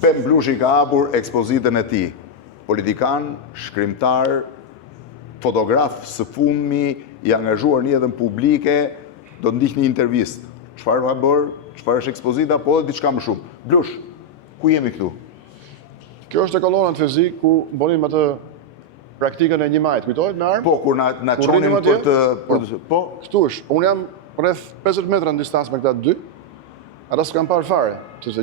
Ben Blushi ka hapur ekspozitën e tij. Politikan, shkrimtar, fotograf së fundmi, i angazhuar një jetën publike, do të ndiq një intervistë. Çfarë ka bërë, çfarë është ekspozita, po edhe diçka më shumë. Blush, ku jemi këtu? Kjo është e kolona në fizik ku bënim atë praktikën e 1 majit, kujtohet me armë? Po, kur na çonin për të... Po, këtu është. Unë jam rreth 50 metra në distancë me këta dy. Ata s'kan parë fare.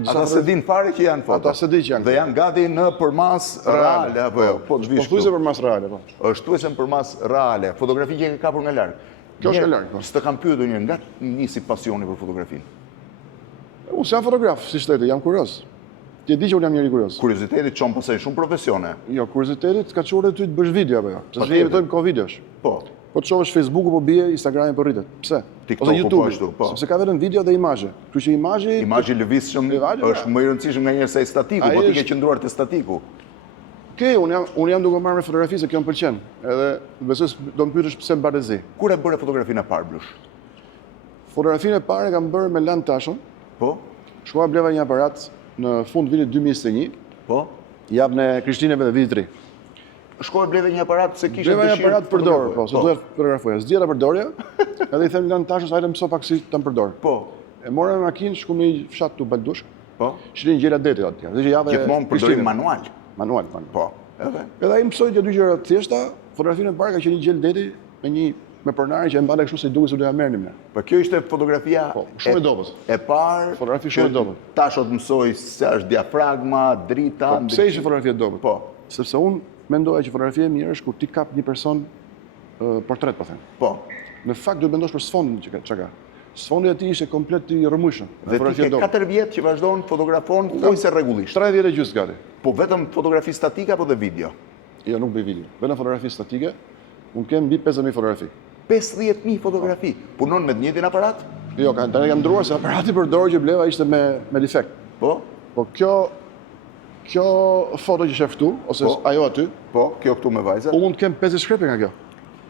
Ata se din fare që janë foto. Ata se di që janë. Dhe janë gati në përmas reale, apo jo? Po, të vish këtu. Po, përmas reale, po. Është thuajse përmas reale. Fotografi që e ka kapur nga larg. Kjo është nga larg, po. S'të kam pyetur një nga nisi pasioni për fotografinë. Unë jam fotograf, si shteti, jam kurioz. Ti e di që unë jam njëri kurioz. Kurioziteti çon pasaj shumë profesione. Jo, kurioziteti ka çuar ty të bësh video apo jo? Se ne jetojmë kohë videosh. Po. Po të shohësh Facebooku po bie, Instagrami po rritet. Pse? TikToku ose YouTube, po ashtu, po. Sepse ka vetëm video dhe imazhe. Kështu që imazhi i lëvizshëm është më i rëndësishëm nganjëherë se statiku, po ti ke qëndruar te statiku. Okej, unë jam duke marrë me fotografi se kjo më pëlqen. Edhe besoj do më pyetësh pse Bardezi. Kur e bëre fotografinë e parë Blush? Fotografinë e parë kam bërë me Lan Tashon. Po. Shkova bleva një aparat në fund vitit 2021. Po. Jap në Krishtinëve dhe vitit 3. Shkoj bleve një aparat se kishe dëshirë. Bleva një aparat për dorë, po, se duhet fotografoja. Zgjera për dorë, edhe i them Lan Tashos, hajde mëso pak si ta përdor. Po. E mora me makinë, shkum në një fshat tu Baldush. Po. Shilin gjela detit aty. Gjithmonë përdorim manual. Manual. Po. Edhe ai mësoi të dy gjëra të thjeshta, fotografinë e parë ka qenë një gjel deti me pronarin që e mbale kështu se duket se do ja merrnim ne. Po kjo ishte fotografia shumë e dobët. E parë, fotografi shumë e dobët. Tashot mësoi se është diafragma, drita, pse ishte fotografia e dobët? Po. Sepse unë mendoja që fotografia e mirë është kur ti kap një person portret, po them. Po. Në fakt duhet mendosh për sfondin që ka. Sfondi i tij ishte komplet i rrëmujshëm. Dhe ti ke 4 vjet që vazhdon fotografon thojse rregullisht. 3 vjet e gjysmë gati. Po vetëm fotografi statike apo dhe video? Jo, nuk bëj video. Vetëm fotografi statike. Unë kem mbi 50.000 fotografi. 50.000 fotografi. Punon me të njëjtin aparat? Jo, tani kam ndruar se aparati për dorë që bleva ishte me defekt. Po? Po kjo foto që shef këtu, ose ajo aty, po, kjo këtu me vajza, unë kem 50 shkrepje nga kjo.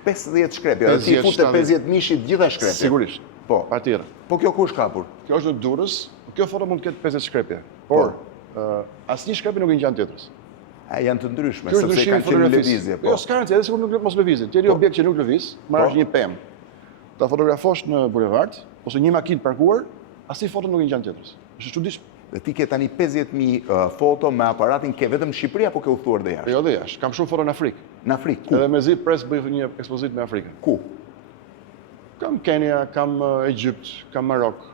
50 shkrepje, ti fut e 50 mishit gjitha shkrepje. Sigurisht. Po. Partira. Po kjo ku është kapur? Kjo është në Durrës, kjo foto mund të ketë 50 shkrepje. Por, asnjë shkrepje nuk i ngjan tetrës. Janë të ndryshme, sepse kanë qenë lëvizje. Jo, s'ka rëndësi, edhe sikur nuk mos lëvizin. Tjeri objekt që nuk lëviz, marrësh një pemë. Ta fotografosh në bulevard, ose një makinë parkuar, asnjë foto nuk i ngjan tetrës. Është çuditshme. Dhe ti ke tani 50.000 foto me aparatin, ke vetëm në Shqipëri apo ke udhëtuar dhe jashtë? Jo, dhe jashtë. Kam shumë foto në Afrikë. Në Afrikë, ku? Edhe mezi pres bëj një ekspozitë me Afrikën. Ku? Kam Kenya, kam Egjipt, kam Marok.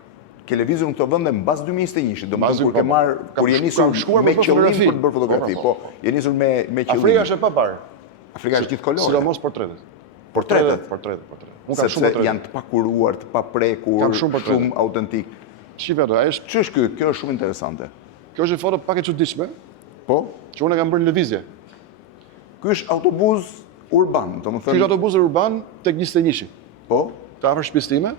Ke lëvizur në këto vende mbas 2021-shit, domethënë kur ke marrë, kur je nisur me qëllim për të bërë fotografi, po, je nisur me qëllim. Afrika është e paparë. Afrika është gjithkolore. Sidomos portretet. Portretet. Unë kam shumë portrete. Janë të pakuruar, të paprekur, shumë autentik. Shqipe ato, ç'është ky? Kjo është shumë interesante. Kjo është një foto pak e çuditshme. Po? Që unë kam bërë në lëvizje. Ky është autobus urban, domethënë. Ky është autobus urban tek 21-shi. Po? Të afër shtëpisë time.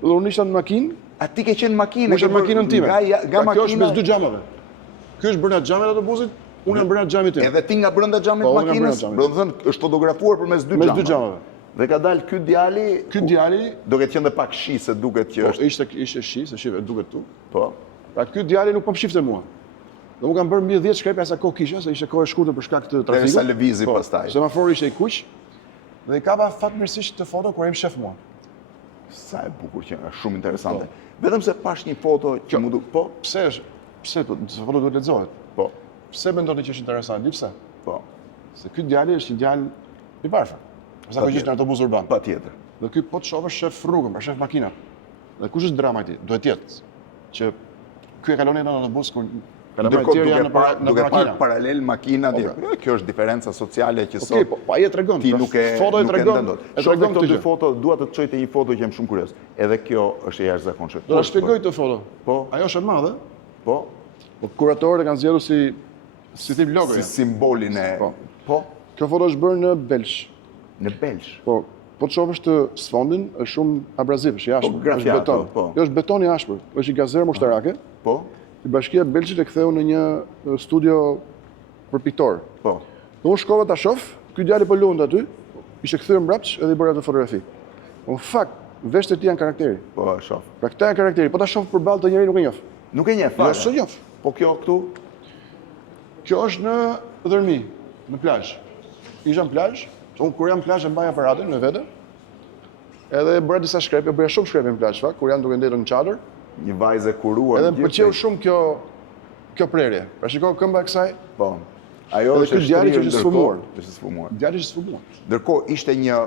Dhe unë isha në makinë. A ti ke qenë në makinë? Unë isha në makinën time. Nga makina. Kjo është mes dy xhamave. Ky është brenda xhamit autobusit, unë jam brenda xhamit tim. Edhe ti nga brenda xhamit të makinës? Domethënë është fotografuar përmes dy xhamave. Mes dy xhamave. Dhe ka dalë ky djali. Ky djali do ketë qenë dhe pak shi se duket që është. Ishte shi, se shive duket tu. Po. Pra ky djali nuk po më shifte mua. Dhe unë kam bërë mbi 10 shkrepja sa kohë kisha, se ishte kohë e shkurtër për shkak të trafikut. Derisa lëvizi pastaj. Semafori ishte i kuq. Dhe i kapa fatmirësisht të foto kur ai më shef mua. Sa e bukur që është, shumë interesante. Vetëm se pash një foto që mundu, po? Pse foto duhet lexohet? Po. Pse mendoni që është interesant? Di pse? Po. Se ky djalë është një djalë i varfër. Sa ka gjithë në autobus urban. Patjetër. Dhe ky po të shohësh shef rrugën, pra shef makinat. Dhe kush është drama i tij? Duhet të jetë që ky e kalon në autobus kur duke parë paralel makinat. Kjo është diferenca sociale që sot. Okej, po ai e tregon. Ti nuk e tregon. E tregon këto dy foto, dua të të çoj te një foto që jam shumë kurioz. Edhe kjo është e jashtëzakonshme. Do ta shpjegoj këtë foto. Po. Ajo është e madhe. Po. Po kuratorët e kanë zgjedhur si tip logo. Si simbolin e. Po. Kjo foto është bërë në Belsh. Në Belsh. Po të shohësh të sfondin, është shumë abraziv, është i ashpër, është beton. Kjo është beton i ashpër, është i gazerë mushtarake. Po. I Bashkia e Belgjit e ktheu në një studio për piktor. Po. Dhe unë shkova ta shoh, ky djalë po lund aty, ishte kthyer mbrapsht edhe i bëra atë fotografi. Në fakt, veshët e tij janë karakteri. Po, shoh. Pra këta janë karakteri, po ta shoh përballë të njëri nuk e njoh. Nuk e njeh fare. Jo, s'e njoh. Po kjo këtu? Kjo është në Dhërmi, në plazh. Isha në plazh, unë kur jam në plazh e mbaj aparatin me vete. Edhe bëra disa shkrepje, bëra shumë shkrepje në plazh, kur janë duke ndetur në çadër. Një vajzë e kuruar. Edhe më pëlqeu shumë kjo prerje. Pra shiko këmba e kësaj. Po. Ajo Edhe është ky djalë që është sfumuar. Është sfumuar. Djali është sfumuar. Ndërkohë ishte një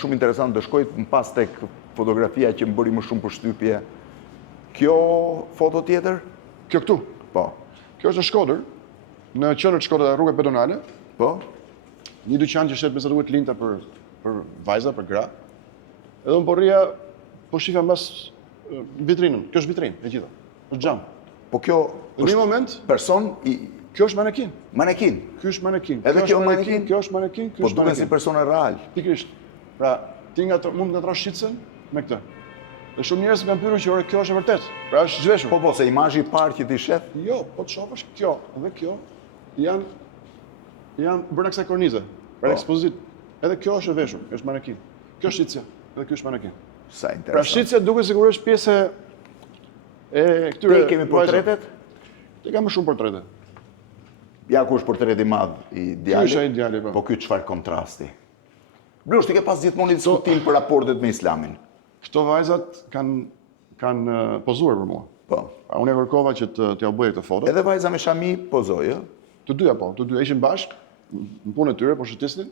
shumë interesant, do shkoj më pas tek fotografia që më bëri më shumë përshtypje. Kjo foto tjetër? Kjo këtu. Po. Kjo është në Shkodër, në qendër të Shkodrës, rruga pedonale. Po. Një dyqan që shet 50 linta për vajza, për gra. Edhe unë po rria, po shifja mbas vitrinën. Kjo është vitrinë e gjitha. Është xham. Po kjo Në një moment, person i kjo është manekin. manekin. Ky është manekin. Edhe kjo manekin? Kjo është manekin, ky Po është duken si manekin. persona real. Pikërisht. Pra, ti mund të ngatrosh shitsen me këtë. Dhe shumë njerëz kanë pyetur që ore kjo është e vërtet. Pra është zhveshur. Po, se imazhi i parë që ti shef, Jo, po të shohësh kjo dhe kjo janë brenda kësaj kornize. Pra ekspozit. Edhe kjo është e veshur, kjo është manekin. Kjo është shitja, edhe ky është manekin. sa Pra interesant. shitja duket sikur është pjesë e këtyre. Te kemi portretet? Te kam më shumë portrete. Ja ku është portreti i madh i Ky djalit. është ai djali, po. Po ky çfarë kontrasti. Blush, ti ke pas gjithmonë një diskutim për raportet me Islamin. Këto vajzat kanë pozuar për mua. Po. Unë e kërkova që t'ja bëj këtë foto. Edhe vajza me Shami pozoi, ë? Të dyja po, të dyja ishin bashkë në punën e tyre, po shëtisnin.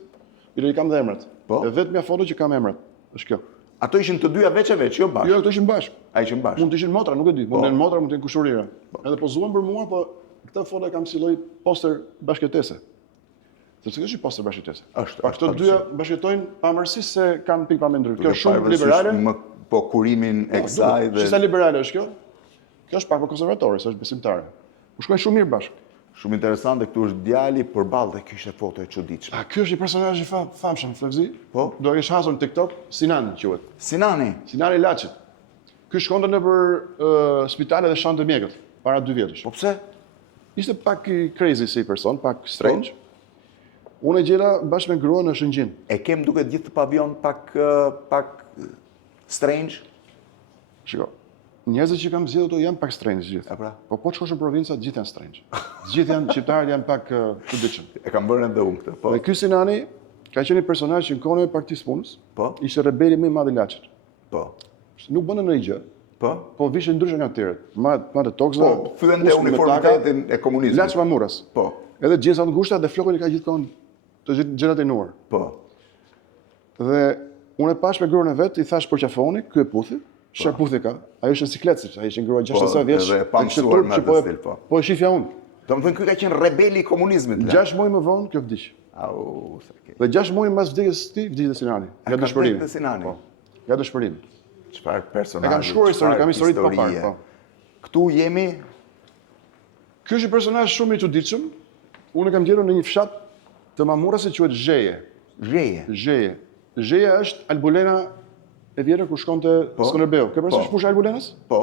I kam dhe emrat. Po. E vetmja foto që kam emrat është kjo. Ato ishin të dyja veç e veç, jo bashkë. Jo, këto ishin bashkë. A ishin bashkë. Mund të ishin motra, nuk e di. Mund të jenë motra, mund të jenë kushurira. Edhe pozuan për mua, po këtë foto e kam si lloj poster bashkëtese. Sepse kjo është një poster bashkëtese. Është, Pa këto është, dyja bashkëtojnë pavarësisht se kanë pikë ndryshme. Kjo Duke është shumë pavarësisht liberale. Po kurimin e kësaj Që sa liberale është kjo? Kjo është pak më konservatore, është besimtare. Po shkojnë shumë mirë bashkë. shumë interesante, këtu është djali përballë dhe ky ishte foto e çuditshme. Ky është një personazh i famshëm, Flëgzi. Po. Do e kesh hasur në TikTok, Sinan quhet. Sinani. Sinani Laçi. Ky shkonte nëpër spitale dhe shante mjekët para 2 vjetësh. Po pse? Ishte pak i crazy si person, pak strange. Unë e gjela bashkë me gruan në Shëngjin. E kem duket gjithë të pavion pak strange. Shiko, njerëzit që kam zgjedhur janë pak strange gjithë. A pra? Po të shkosh në provinca, gjithë janë strange. Gjithë janë shqiptarët janë pak çuditshëm. E kam bërë edhe unë këtë. Po. Dhe ky Sinani ka qenë një personazh që në kohën e Partisë Punës, Po. ishte rebeli më i madh i Laçit. Po. Nuk bënë ndonjë gjë, Po. po vishte ndryshe nga të tjerët. Ma të tokëza. Po, thyen te uniformitetin e komunizmit. Laç Mamuras. Po. Edhe gjesa të ngushta dhe flokun i ka gjithkohon të gjelatinuar. Po. Dhe unë e pash me gruan e vet, i thash për qafoni, ky e puthi. Çfarë puthi ka? Ajo është në siklet, sepse ai ishte ngruar 60 vjeç. edhe e pa kishte mësuar turp me që atë stil, po. Po e shifja unë. Domethënë ky ka qenë rebeli i komunizmit. 6 muaj më vonë kjo vdiq. Au, sa ke. Dhe 6 muaj mbas vdekjes së tij vdiq dhe Sinani. Nga ka dëshpërimi. vdekur Sinani? Po. Nga dëshpërimi. Çfarë personazhi. E kam shkruar histori, kam histori të papar. Po. Këtu jemi Ky është një personazh shumë i çuditshëm. Unë e kam gjetur në një fshat të Mamurasit që quhet Zheje. zheje. Zheje. Zheja është Albulena e vjetër ku shkonte Po. Skënderbeu. Ke parasysh Po. fusha e Albulenës? Po.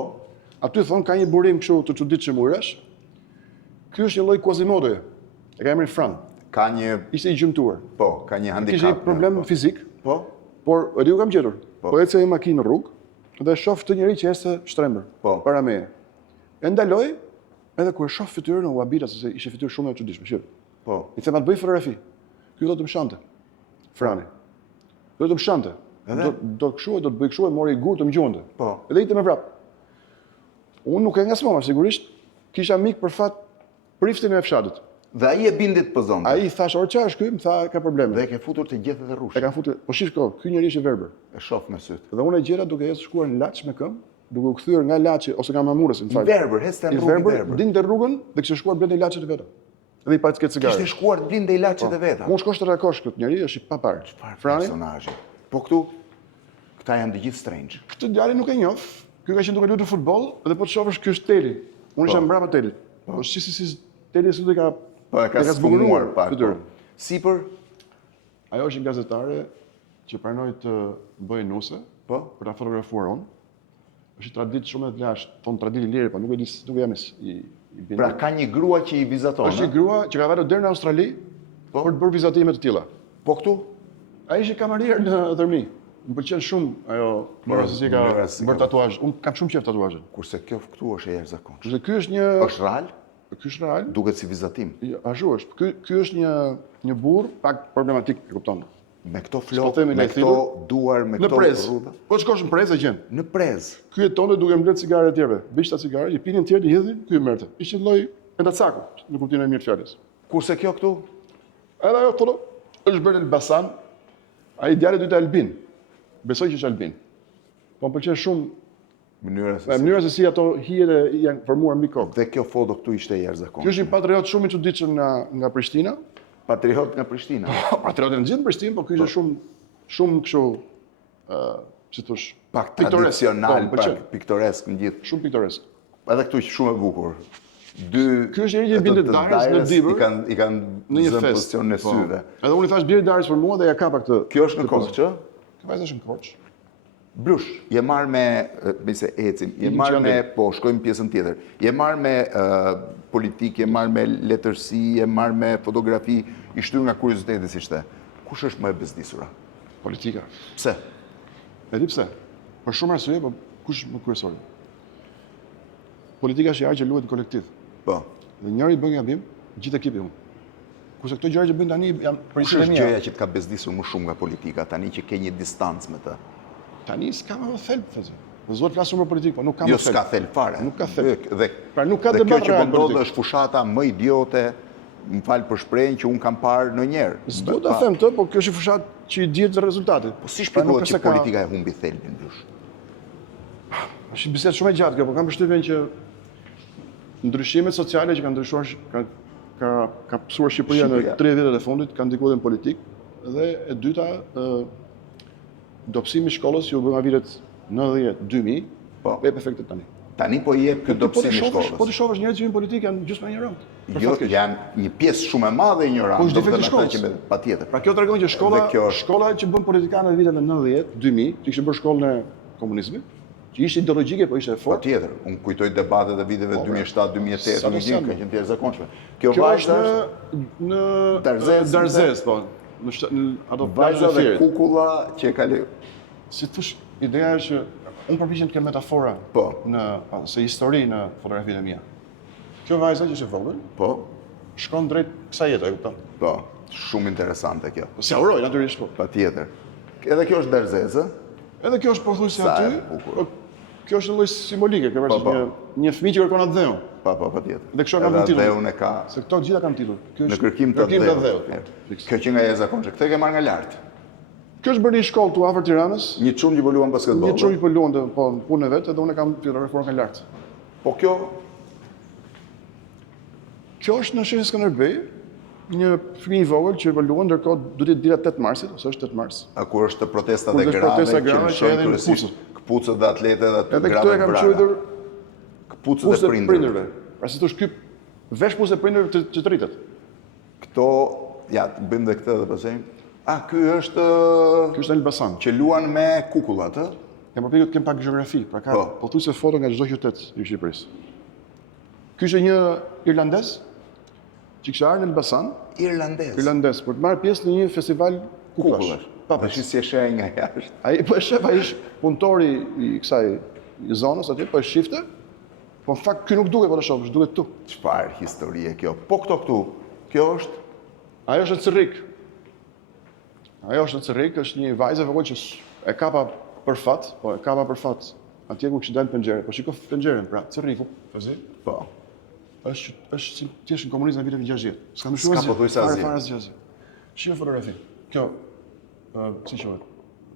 Aty thon ka një burim kështu të çuditshëm ujrash. Ky është një lloj Quasimodoje. E ka emrin Fran. Ka një, Ishte i gjymtuar. po, ka një handicap. Kishte një problem fizik, Po. por e di u kam gjetur. Po. Po ecë një makinë në rrugë dhe shoh të njëri që ecë shtrembër Po. para meje. E ndaloj, edhe kur e shoh fytyrën u habita sepse ishte fytyrë shumë e çuditshme. Shif. Po. I them atë bëj fotografi. Ky do të më shante. Frani. Do të më shante. Do kështu e do të bëj kështu e mori gur të më gjuante. Po. Edhe ishte me vrap. Unë nuk e ngasmova, sigurisht kisha mik për fat priftin e fshatit. Dhe ai e bindit pozonte. Ai i thash, "Or çfarë është ky?" Më tha, "Ka probleme." Dhe e ke futur të gjethet e E rrushë. kanë futur. Po shiko, ky njeri është i verbër. E shoh me syt. Dhe unë e gjera duke shkuar në Laç me këmbë, duke u kthyer nga Laçi ose nga Mamurës, në I fakt. verbër, heste në I rrugë i verbër, verbër. dinte rrugën dhe kishte shkuar brenda Laçit të vetë. Dhe i pa të ketë cigare. Kishte shkuar të blinde ilaçet e veta. Unë shkosh të rakosh këtë njeri, është i papar. Frani, Personazhi. Po këtu, këta janë të gjithë strange. këtë djalin nuk e njoh. Ky ka qenë duke luajtur futboll dhe po të shohësh ky është Teli. Unë isha mbrapa Telit. Po si Teli s'u ka Po e ka zbuluar sfumuar pak. fytyrën. Sipër, Ajo është një gazetare që pranoi të bëjë nuse, po, për ta fotografuar unë. Është një traditë shumë e lashtë, thon traditë i lirë, po nuk e di, nuk jam i bindur. pra ka një grua që i vizaton. Është një grua që ka vajtur deri në Australi për të bërë vizatime të tilla. Po këtu, Ai ishte kamarier në Dhërmi. Më pëlqen shumë ajo, rastësi ka bërë tatuazh. Unë kam shumë qejf tatuazhe. kurse kjo këtu është e jashtëzakonshme. Sepse ky është një Është real? Ky është real. Duket si vizatim. Ashtu është. Ky është një burr pak problematik, e kupton. Me këto S'po flokë, themi me lehtitur, këto duar, me Në këto prez. rrudha. Po të shkosh në prez e gjen. Në prez. Ky jetonte duke mbledh cigare të tjerëve. Biçta cigare, i pinin të tjerë, i hedhin, ky i merrte. Ishte lloj endacaku, në kuptimin e mirë të fjalës. Kurse kjo këtu, Edhe ajo thonë, është bërë Elbasan, ai djalë dytë albin. Besoj që është albin. Po më pëlqen shumë mënyra se si ato hijet janë formuar mbi kokë. Dhe kjo foto këtu ishte e Ky jashtëzakonshme. është një patriot shumë i çuditshëm nga Prishtina. Patriot nga Prishtina. Patriotë në gjithë Prishtinë, po ky ishte shumë kështu si thosh, Pak piktoresk. tradicional, Po, pëlqen. pak piktoresk në gjithë. Shumë piktoresk. Edhe këtu që shumë e bukur. Dy Ky është njëri që binte të Darës në Darës Dibër, i kanë në një zënë fest. pozicionin e Po. syve. Edhe unë i thash bjerë Darës për mua dhe ja kapa këtë. Kjo është në Korçë. Kjo vajzë është në Korçë. Blush, je marrë me se ecim, je Ikim marrë që me, janë po, shkojmë pjesën tjetër, je marrë me politikë, je marrë me letërsi, je marrë me fotografi, i shtyr nga kurioziteti si shte. Kush është më e bezdisura? Politika. Pse? E di pse? Për shumë arsye, po kush më kryesori? Politika është një që luhet në kolektiv. Po. Dhe njëri bën gabim, gjithë ekipi mund. Kurse këto gjëra që bën tani janë për Kush është gjëja që të ka bezdisur më shumë nga politika, tani që ke një distancë me të? Tani s'ka më thelb, thëzë. Dhe zot flas shumë për politikë, po nuk ka Jo, më thelb. s'ka thel fare. Nuk ka thelb. Dhe, Pra nuk ka dhe debat kjo që real po ndodh politik. është fushata më idiote, më fal për shprehjen që un kam parë ndonjëherë. S'do ta them të, po kjo është fushat që i dihet rezultatit. Po si Pra, nuk shpjegohet është që se ka- politika e humbi thelbin blush? Është një bisedë shumë e gjatë kjo, po kam përshtypjen që ndryshimet sociale që kanë ndryshuar ka pësuar Shqipëria në Shqipëria. 3 vjetet e fundit kanë ndikuar në politikë dhe e dyta dobësimi i shkollës që u bë nga vitet 90-2000 Po. e efektet tani. Tani po i jep ky dobësim i shkollës. Po të shohësh njerëz që në politikë janë gjysmë ignorant. Jo, janë një pjesë shumë e madhe ignorante. Po, është defekti i shkollës. Patjetër. Pra kjo tregon që Dhe kjo është- shkolla që bën politikanë në vitet e 90-2000, që ishte bërë shkollën e komunizmit, që ishte ideologjike, po ishte e fortë. Patjetër. Unë kujtoj debatet e viteve 2007-2008, sa në do gjë sem. ka qenë të jashtëzakonshme. Kjo Kjo vajza është është në Darzez, po. Në ato vajza plazhe dhe Fierit. kukulla që e ka le... Si thosh, ideja është që unë përpiqem të kem metafora Po. se histori në fotografinë e mia. Kjo vajza që është e vogël, Po, shkon drejt kësaj jete, e kupton? po, shumë interesante kjo. Se uroj natyrisht po. Patjetër. Edhe kjo është Darzez, ë? Edhe kjo është pothuajse Sa e aty. bukur. Po, kjo është një lloj simbolike, kjo Po, është po. një fëmijë që kërkon atë dheu. Patjetër. Dhe kështu ka Edhe vënë titull. Dheun e ka Se këto gjitha kanë titull. Kjo në është kërkim të dheut. dheut. Kjo që nga jashtëzakonshme. Këtë e ke marrë nga lart. Kjo është bërë një shkollë tu afër Tiranës. Një çum që po luan basketboll. Një çuj po luante po në punën e vet, edhe unë kam fotografuar nga lart. Po kjo Kjo është në shenjë Skënderbej, një fëmijë i vogël që po luan, ndërkohë duhet të dita 8 marsit, ose është 8 mars. a kur është protesta Kur dhe është grave protesta që grave që lëshojnë edhe në kryesisht këpucët dhe atletët dhe Edhe grave këto e kam vraga. quajtur Këpucët pusë dhe e prindërve. prindërve. Pra si thosh ky vesh pusë e prindërve që të rritet. Këto, ja, të bëjmë dhe këtë dhe pësejmë. Ky është Ky është në Elbasan. që luan me kukullat, ë? Kem përpiqur të kem pak gjeografi, pra ka Po. pothuajse foto nga çdo qytet i Shqipërisë. Ky është një irlandez që kishte ardhur në Elbasan, Irlandez. për të marrë pjesë në një festival kukullash. Kukullash. Pa, Dhe shi si e sheh nga jashtë. ai po e shef, ai është punëtori i kësaj i zonës aty, po e shifte. Po në fakt ky nuk duket po ta shohësh, duket këtu. Çfarë historie kjo? Po këto këtu, kjo është Ajo është në Cirrik. Ajo është në Cirrik, është një vajzë e vogël që e kapa për fat, po e kapa për fat. Atje ku kishte dalë pëngjere, po shiko pëngjeren, pra Cirriku. po. Është si ti në komunizëm në vitet 60. S'ka ndryshuar S'ka pothuajse asgjë. Fare asgjë. Shiko fotografi. Kjo si quhet?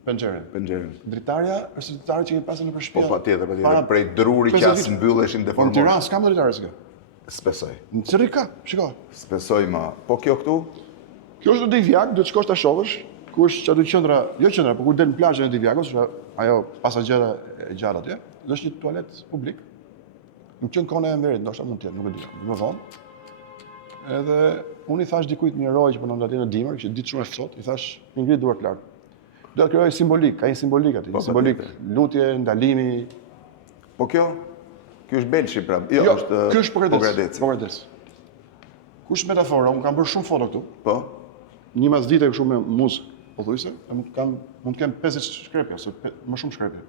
Pëngjeren. Pëngjeren. Dritarja është dritare që kemi pasur nëpër shtëpi. Po patjetër. Prej druri që as mbylleshin Po në deformuar. Tiranë s'kam dritare s'ka. Spesoj. Në Cirrik ka, shiko. Spesoj më. Po kjo këtu? Kjo është në Divjak, duhet shkosh ta shohësh, ku është aty qendra, jo qendra, por kur del në plazhin e Divjakut, është ajo pasagjera e gjallë atje, dhe është një tualet publik. Në qenë kone e Enverit, ndoshta mund të jetë, nuk e di, më vonë. Edhe unë i thash dikujt një eroj që punon atje në Dimër, që ditë shumë e ftohtë, i thash i ngrit duart lart. Do të krijoj simbolik, ka një simbolik aty, simbolik lutje, ndalimi. Po kjo? Kjo është Belshi pra. Jo, është ky është Pogradeci. Pogradec. Kush metafora, unë kam bërë shumë foto këtu. Po. Një mas dite kështu me muzikë, pothuajse, mund të kem 50 shkrepje ose më shumë shkrepje.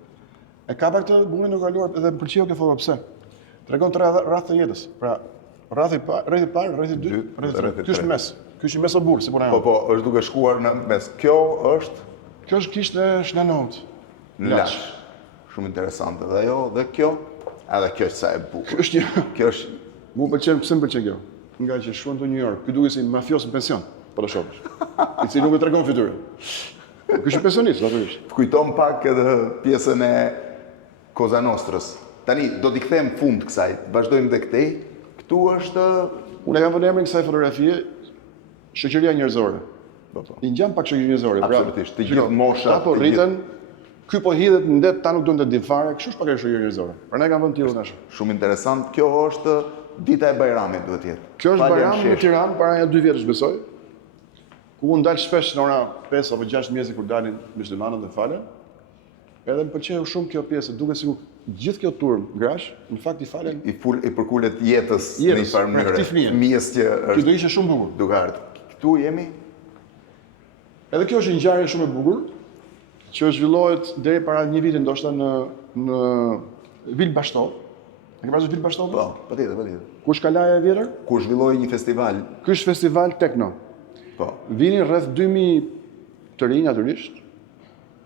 E ka këtë bunin e kaluar edhe më pëlqeu kjo foto pse? Tregon të rreth të jetës. Pra, Rreth i parë, rreth i dytë, rreth i tretë. Ky është mes. Ky është mes o burr, si puna Po, jote. është duke shkuar në mes. Kjo është Kjo është kishte Shnanot. në Laç. Shumë interesante. Dhe ajo, dhe kjo, edhe kjo është sa e bukur. Kjo është një. Kjo është Mu pëlqen, pse më pëlqen kjo? Nga që shkon në New York, ky duket si mafios në pension, po të shohësh. I cili nuk e tregon fytyrën. Ky është pensionist, natyrisht. të kujton pak edhe pjesën e Cosa Nostrës. Tani, do t'i kthem fund kësaj, vazhdojmë dhe këtej. Këtu është... Unë e kam vënë emrin kësaj fotografie shoqëria njerëzore. I ngjan pak shoqëria njerëzore. Absolutisht, të gjithë moshat, Ta po të rriten, ky po hidhet në det, ta nuk duan të dim fare, kështu është pak e shoqëria njerëzore. Prandaj kam vënë tillë tash. Shumë interesant. Kjo është dita e Bajramit, duhet jetë. Kjo është Falja Bajrami në Tiranë para një 2 vjetësh besoj. Ku unë dal shpesh në ora 5 apo 6 mjesi kur dalin myslimanët dhe falen. Edhe më pëlqeu shumë kjo pjesë, duket sikur gjithë kjo turmë grash, në fakt i falen I përkullet jetës në një farë mënyrë. për këtij fëmije. Fëmijës që Kjo është do ishte shumë bukur. duke ardhur. Këtu jemi. Edhe kjo është një ngjarje shumë e bukur, që zhvillohet deri para një viti ndoshta në Vil Bashto. E ke parasysh Vil Bashto? Po, patjetër. Ku është kalaja e vjetër? Ku zhvilloi një festival. Ky është festival techno. Po. Vinin rreth 2000 të rinj natyrisht.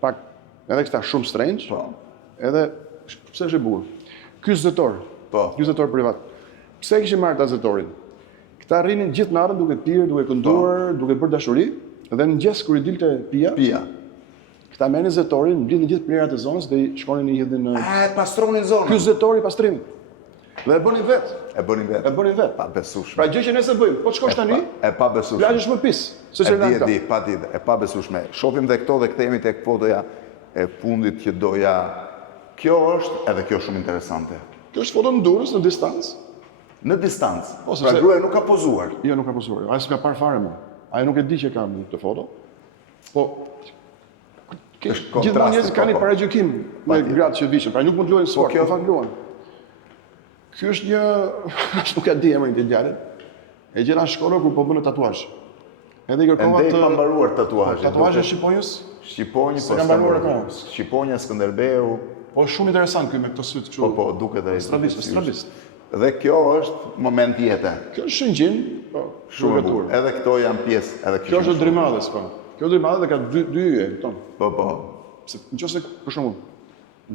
Pak edhe këta shumë strange. Po. Edhe pse është e bukur. Ky zëtor. Po. Ky zëtor privat. Pse e kishin marrë ta zëtorin? Këta rrinin gjithë natën duke pirë, duke kënduar, duke bërë dashuri, dhe në mëngjes kur i dilte pija, këta merrnin zëtorin, mblidhin gjithë plerat e zonës dhe i shkonin i hidhin në Pastronin zonën. ky zëtor i pastrimit. Dhe e bënin vetë. E bënin vetë. E bënin vetë. Pa besueshme. Pra gjë që ne se bëjmë, po të shkosh tani, E pa besueshme. plazhi është më pis, se që E di, patjetër, e pa besueshme. Shohim dhe këto dhe kthehemi tek fotoja e fundit që doja. Kjo është, edhe kjo shumë interesante. Kjo është foto në Durrës, në distancë. Në distancë. Po, Pra sepse- gruaja nuk ka pozuar. Jo, nuk ka pozuar. Ai s'ka parë fare më. Ai nuk e di që kam këtë foto. Po Është kontrasti, gjithmonë njerëzit kanë po, një paragjykim me Patjetër. gratë që vishën, pra nuk mund të luajnë sport, kjo- në fakt luajnë. Ky është një nuk e di emrin e djalit. E gjeta në shkollë kur po bënë tatuazh. Edhe i kërkova Ende i të pa mbaruar tatuazhin. tatuazhin e shqiponjës. Shqiponjë, Se kam mbaruar akoma. Shqiponja, Skënderbeu. Po shumë interesant ky me këto syt kështu. Po, duket ai. Strabist. Dhe kjo është moment jete. Kjo është shëngjim, po, Shumë e bukur. Edhe këto janë pjesë, edhe Kjo është Drimadhes, po. Kjo është Drimadhes dhe ka dy yje, kupton? Po. Se nëse për shembull,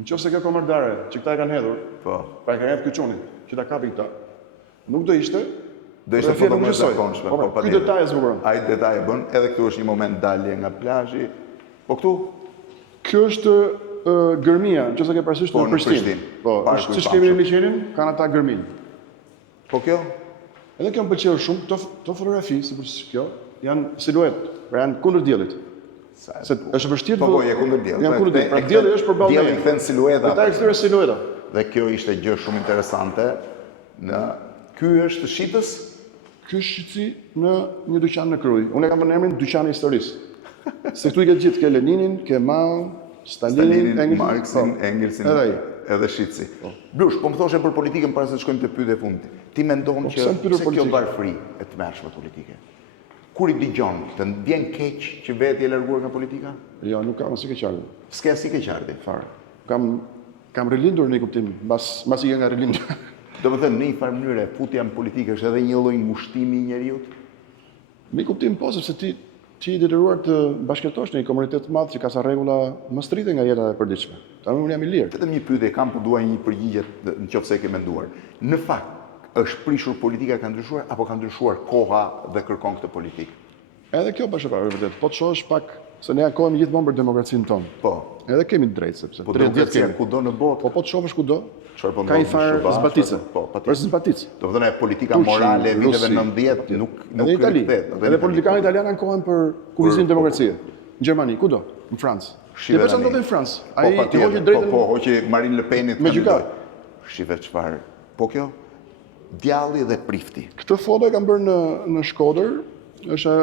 nëse kjo komandare që këta e kanë hedhur, Po. pra e kanë hedhur ky çuni, që ta kapin këta, nuk do ishte. Do ishte fotografia foto nuk më e njësoj. zakonshme. Po, ky patjetër. detaj e zbukuron. Ai detaj e bën, edhe këtu është një moment dalje nga plazhi. Po këtu Kjo është gërmia, nëse ke parasysh Po, në në Prishtinë. Prishtinë. Po, Parku është i siç kemi në famshëm. Liçenin, kanë ata gërmin. Po kjo? Edhe kjo më pëlqeu shumë, këto fotografi, sipas kjo, janë siluetë, pra janë kundër diellit. Se është vështirë Po, je kundër diellit. Janë kundër diellit. Pra dielli është përballë. Dielli kthen silueta. Ata e kthyer silueta. Dhe kjo ishte gjë shumë interesante. Ky është shitës. Ky është shitësi në një dyqan në Kruj. Unë e kam vënë emrin dyqani i historisë. Se këtu i ke gjithë, ke Leninin, ke Mao, Stalinin, Marxin, Engelsin, Edhe ai. edhe Shitësi. Blush, po më thoshe për politikën para se të shkojmë te pyetja e fundit. Ti mendon që pse më pyetur pse kjo politikë? varfëri e tmerrshme politike? Kur i dëgjon, të vjen keq që veti e larguar nga politika? Jo, nuk kam si ke qartë. S'ke si ke qarti. Fare. Kam rilindur në një kuptim, mbas i nga rilindur. Do të thënë në një farë mënyrë futja në politikë është edhe një lloj ngushtimi i njeriu. Në një kuptim po, sepse ti i detyruar të bashkëtosh në një komunitet të madh që ka sa rregulla më strikte nga jeta e përditshme. Tani unë jam i lirë. Vetëm një pyetje kam, po dua një përgjigje nëse e ke menduar. Në fakt, është prishur politika ka ndryshuar apo ka ndryshuar koha dhe kërkon këtë politikë? Edhe kjo bashkëparë vërtet. Po të shohësh pak se ne ankohemi gjithmonë për demokracinë tonë. Po. Edhe kemi drejtë sepse Po 30 vjet demokracia kemi. kudo në botë. Po të shohësh kudo, Çfarë po ka një ndodh në farë Shqipëri, zbatice. Po, Për patjetër. zbatice. Do të thënë politika Turqi, morale e viteve Rusi, 90 nuk Edhe Itali. rikthehet. Edhe politikanët italianë ankohen për kufizim Për- demokracie. Në Gjermani, kudo? Në Francë. Shive Dhe përsa tani. ndodhi në Francë. Po, Ai i patjetër. hoqi drejtën. Po, hoqi Marine Le Penit Me kandidoi. gjykatë. Shive çfarë? Po kjo? Djalli dhe prifti. Këtë foto e kam bërë në Shkodër, është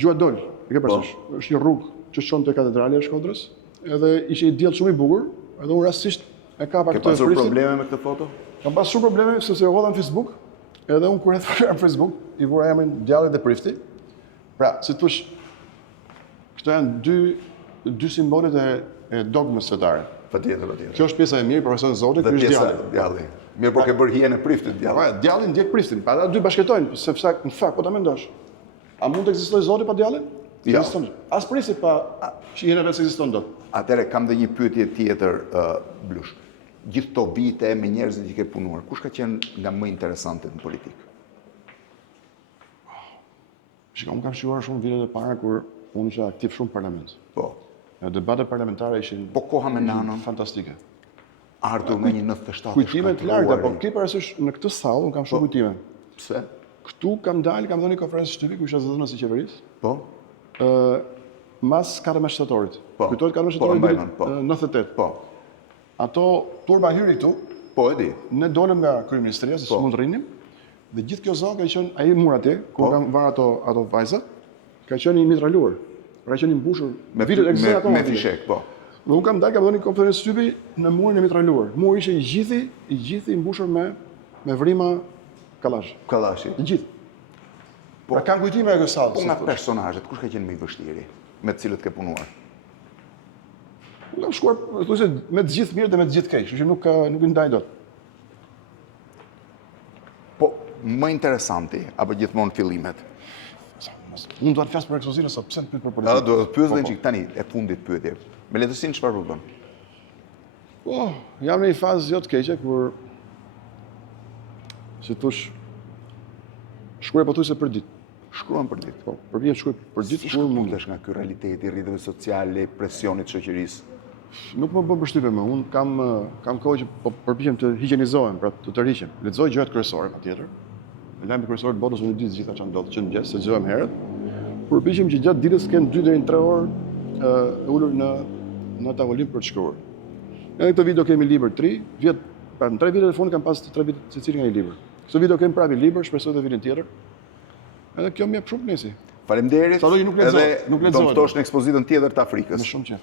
Gjuadol. E ke parasysh? Është një rrugë që shkon te katedrali e Shkodrës, edhe ishte një diell shumë i bukur, edhe unë rastisht e kapa Ke këtë pasur priftin. probleme me këtë foto? Kam pas shumë probleme sepse e hodha në Facebook, edhe unë kur e thoya në Facebook, i vura emrin djallit dhe prifti. Pra, si thosh, këto janë dy simbolet e dogmës fetare. Patjetër. Kjo është pjesa e mirë, profesor Zoti, Dhe ky është pjesa djalli. djalli. Mirë, por ke bërë hije në priftit djallin. Djallin ndjek Prishtin, pa ata dy bashkëtojnë, sepse në fakt po ta mendosh. A mund të ekzistojë Zoti pa djallin? Jo. Ekziston. As Prishti pa shihen vetë ekziston dot. Atëre kam dhe një pyetje tjetër, Blush. Gjithë këto vite me njerëzit që ke punuar, kush ka qenë nga më interesantet në politikë? Shikoj, unë kam shjuar shumë vitet e para kur unë isha aktiv shumë në parlament. Po. Debatet parlamentare ishin Po koha me nanën, fantastike. ardhur nga një 97 Kujtime të larta, po ke parasysh në këtë sallë unë kam shumë kujtime. Pse? Këtu kam dalë, kam dhënë një konferencë shtypi ku isha zëdhënës i qeverisë. Po? Mas 14 shtatorit. Po. Kujtohet 14 Po, shtatorit mbaj vitit mend, po. 98. Po. Ato turma hyri këtu, Po, e di. ne dolëm nga kryeministria, se Po. s'mund të rrinim. Dhe gjithë kjo zonë ka qenë ai mur atje, ku Po. kam varë ato vajzat, ka qenë i mitraluar. Pra ka qenë i mbushur vitet eksakt me atje. fishek, po. Dhe unë kam dalë, kam dhënë një konferencë shtypi në murin e mitraluar. Muri ishte i gjithi i mbushur me vrima kallash. Kallashi. I gjithë. Pra kanë kujtime e kësaj. Po nga personazhet, kush ka qenë më i vështirë me të cilët ke punuar? Unë kam shkuar, thosë me të gjithë mirë dhe me të gjithë keq, kështu që nuk i ndaj dot. Po, më interesanti apo gjithmonë fillimet? Unë do të flas për ekspozimin sa pse të pyet për Do politikë. të pyes dhe çik tani e fundit pyetje. Me lehtësinë çfarë bën? Po, jam në një fazë jo të keqe kur si thosh shkruaj pothuajse për ditë. Shkruan për ditë. Po, për vjet shkruaj për ditë Si kur mund. shkëputesh nga ky realiteti, rrjeteve sociale, presionit shoqërisë? Nuk më bën përshtypje më. Unë kam kohë që po përpiqem të higjenizohem, pra të tërhiqem. Lexoj gjërat kryesore patjetër. Lajmet kryesore të botës unë di të gjitha çfarë ndodh që në mëngjes, se lexojmë herët. Përpiqem që gjatë ditës të kem 2 deri në 3 orë ulur në tavolinë për të shkruar. Edhe këtë video kemi libër 3, pra në 3 vite të fundit kam pas 3 vite secili nga një libër. Këtë video kemi prapë libër, shpresoj të vitin tjetër. Edhe kjo më jep shumë kënaqësi. Faleminderit. Sa do që nuk lexohet, nuk Do lexohet. të ftosh në ekspozitën tjetër të Afrikës. Me shumë qejf.